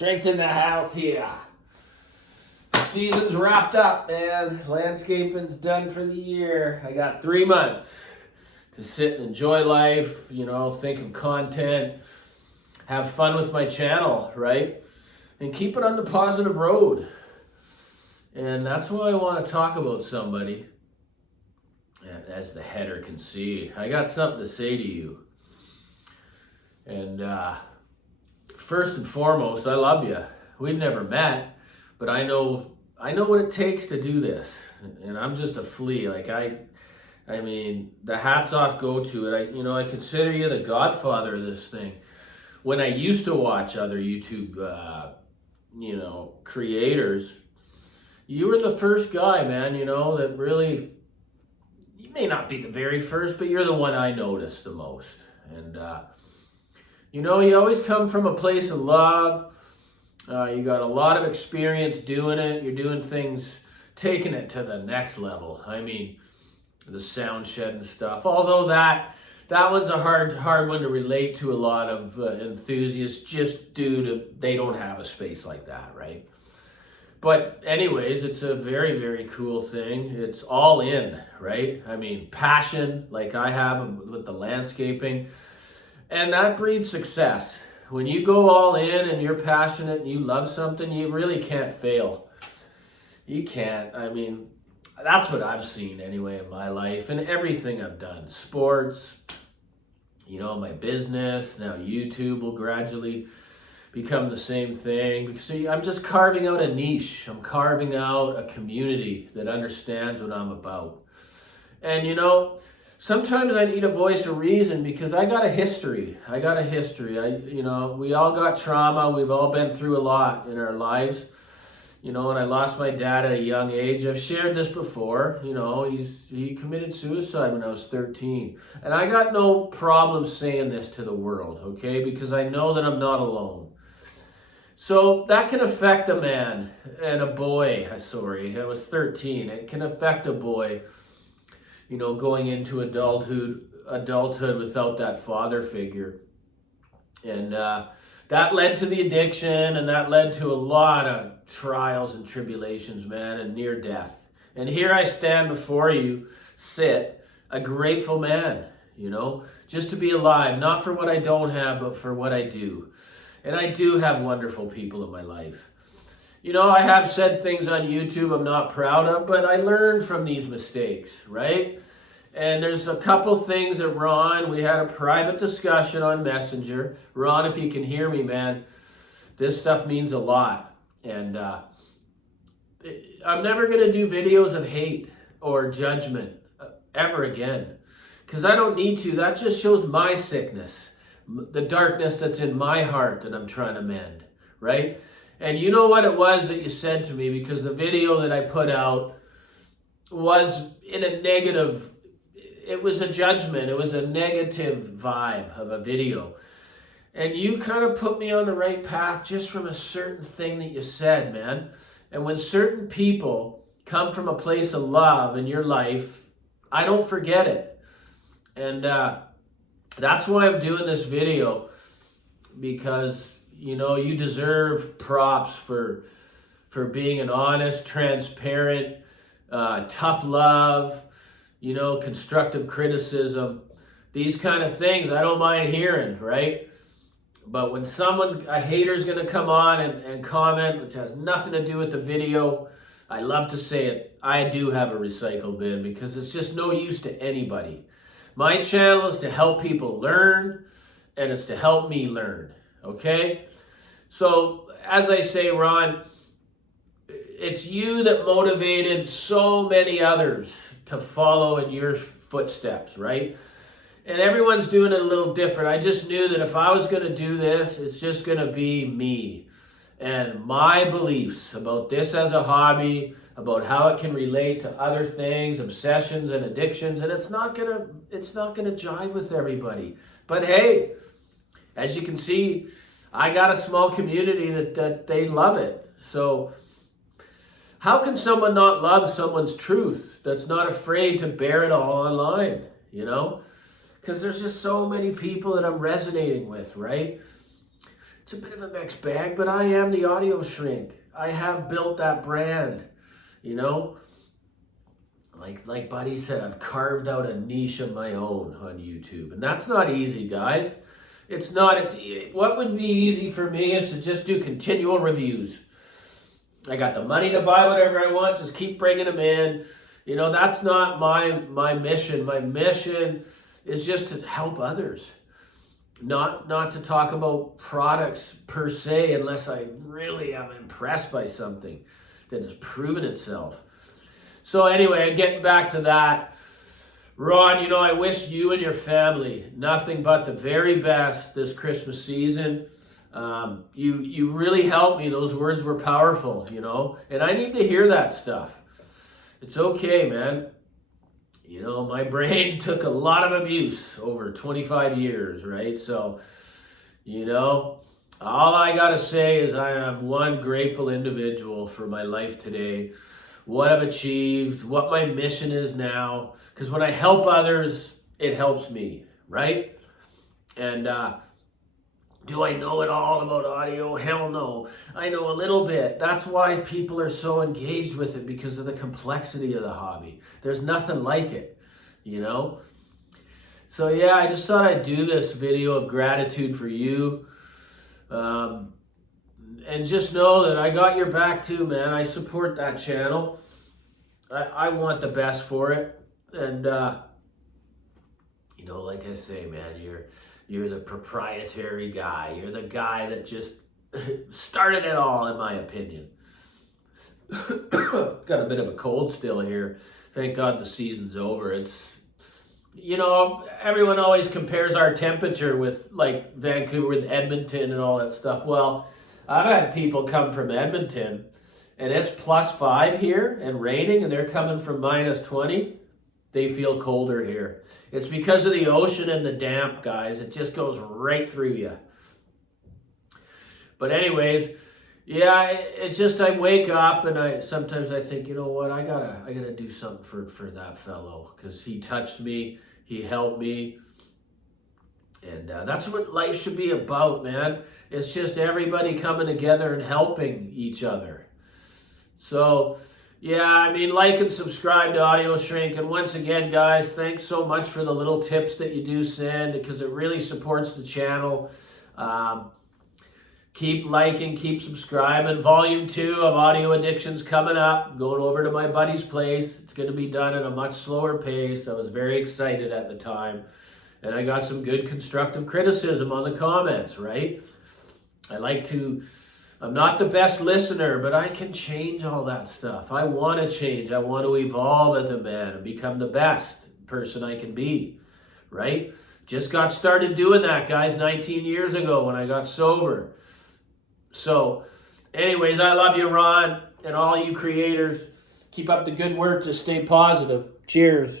Strength's in the house here. Season's wrapped up, man. Landscaping's done for the year. I got 3 months to sit and enjoy life, think of content, have fun with my channel, right? And keep it on the positive road. And that's why I want to talk about somebody. And as the header can see, I got something to say to you. And first and foremost, I love you. We've never met, but I know what it takes to do this. And I'm just a flea. I mean, the hats off go to it. I consider you the godfather of this thing. When I used to watch other YouTube, creators, you were the first guy, man, that really, you may not be the very first, but you're the one I noticed the most. And, you always come from a place of love. You got a lot of experience doing it. You're doing things, taking it to the next level. I mean, the sound shed and stuff. Although that one's a hard one to relate to a lot of enthusiasts just due to they don't have a space like that, right? But anyways, it's a very, very cool thing. It's all in, right? I mean, passion like I have with the landscaping. And that breeds success. When you go all in and you're passionate and you love something, you really can't fail. You can't. I mean, that's what I've seen anyway in my life and everything I've done. Sports, my business, now YouTube will gradually become the same thing. Because I'm just carving out a niche. I'm carving out a community that understands what I'm about. And sometimes I need a voice of reason because I got a history. We all got trauma. We've all been through a lot in our lives. And I lost my dad at a young age. I've shared this before. He committed suicide when I was 13. And I got no problem saying this to the world, okay? Because I know that I'm not alone. So that can affect a man and a boy. I was 13. It can affect a boy, going into adulthood without that father figure. And that led to the addiction, and that led to a lot of trials and tribulations, man, and near death. And here I stand before you, a grateful man, just to be alive, not for what I don't have, but for what I do. And I do have wonderful people in my life. I have said things on YouTube I'm not proud of, but I learned from these mistakes, right? And there's a couple things that Ron, we had a private discussion on Messenger. Ron, if you can hear me, man, this stuff means a lot. And I'm never going to do videos of hate or judgment ever again. Because I don't need to. That just shows my sickness, the darkness that's in my heart that I'm trying to mend, right? And you know what it was that you said to me, because the video that I put out was in a negative, it was a judgment, it was a negative vibe of a video. And you kind of put me on the right path just from a certain thing that you said, man. And when certain people come from a place of love in your life, I don't forget it. And that's why I'm doing this video, because you deserve props for being an honest, transparent, tough love, constructive criticism, these kind of things I don't mind hearing, right? But when a hater's going to come on and comment, which has nothing to do with the video, I love to say it, I do have a recycle bin, because it's just no use to anybody. My channel is to help people learn, and it's to help me learn, okay? So, as I say, Ron, it's you that motivated so many others to follow in your footsteps, right? And everyone's doing it a little different. I just knew that if I was going to do this, it's just going to be me and my beliefs about this as a hobby, about how it can relate to other things, obsessions and addictions, and it's not gonna jive with everybody. But hey, as you can see, I got a small community that they love it. So how can someone not love someone's truth that's not afraid to bear it all online, Because there's just so many people that I'm resonating with, right? it's a bit of a mixed bag, but I am the audio shrink. I have built that brand, you know. Like Buddy said, I've carved out a niche of my own on YouTube. And that's not easy, guys. It's not. What would be easy for me is to just do continual reviews. I got the money to buy whatever I want. Just keep bringing them in. You know, that's not my mission. My mission is just to help others. Not to talk about products per se unless I really am impressed by something that has proven itself. So anyway, getting back to that, Ron, you know, I wish you and your family nothing but the very best this Christmas season. You really helped me. Those words were powerful, you know, and I need to hear that stuff. It's okay, man. You know, my brain took a lot of abuse over 25 years, right? So, you know, all I got to say is I am one grateful individual for my life today, what I've achieved, what my mission is now. Because when I help others, it helps me, right? And do I know it all about audio? Hell no. I know a little bit. That's why people are so engaged with it, because of the complexity of the hobby. There's nothing like it, you know? So yeah, I just thought I'd do this video of gratitude for you. And just know that I got your back too, man. I support that channel. I want the best for it. And, you know, like I say, man, you're the proprietary guy. You're the guy that just started it all, in my opinion. Got a bit of a cold still here. Thank God the season's over. It's, you know, everyone always compares our temperature with like Vancouver with Edmonton and all that stuff. Well, I've had people come from Edmonton and it's +5 here and raining, and they're coming from -20. They feel colder here. It's because of the ocean and the damp, guys. It just goes right through you. But anyways, yeah, it's just I wake up and sometimes I think, you know what, I gotta do something for that fellow, because he touched me, he helped me. And that's what life should be about, man. It's just everybody coming together and helping each other. So, yeah, I mean, like and subscribe to Audio Shrink. And once again, guys, thanks so much for the little tips that you do send, because it really supports the channel. Keep liking, keep subscribing. Volume 2 of Audio Addictions coming up. Going over to my buddy's place. It's going to be done at a much slower pace. I was very excited at the time. And I got some good constructive criticism on the comments, right? I'm not the best listener, but I can change all that stuff. I want to change. I want to evolve as a man and become the best person I can be, right? Just got started doing that, guys, 19 years ago when I got sober. So, anyways, I love you, Ron, and all you creators. Keep up the good work. Just stay positive. Cheers.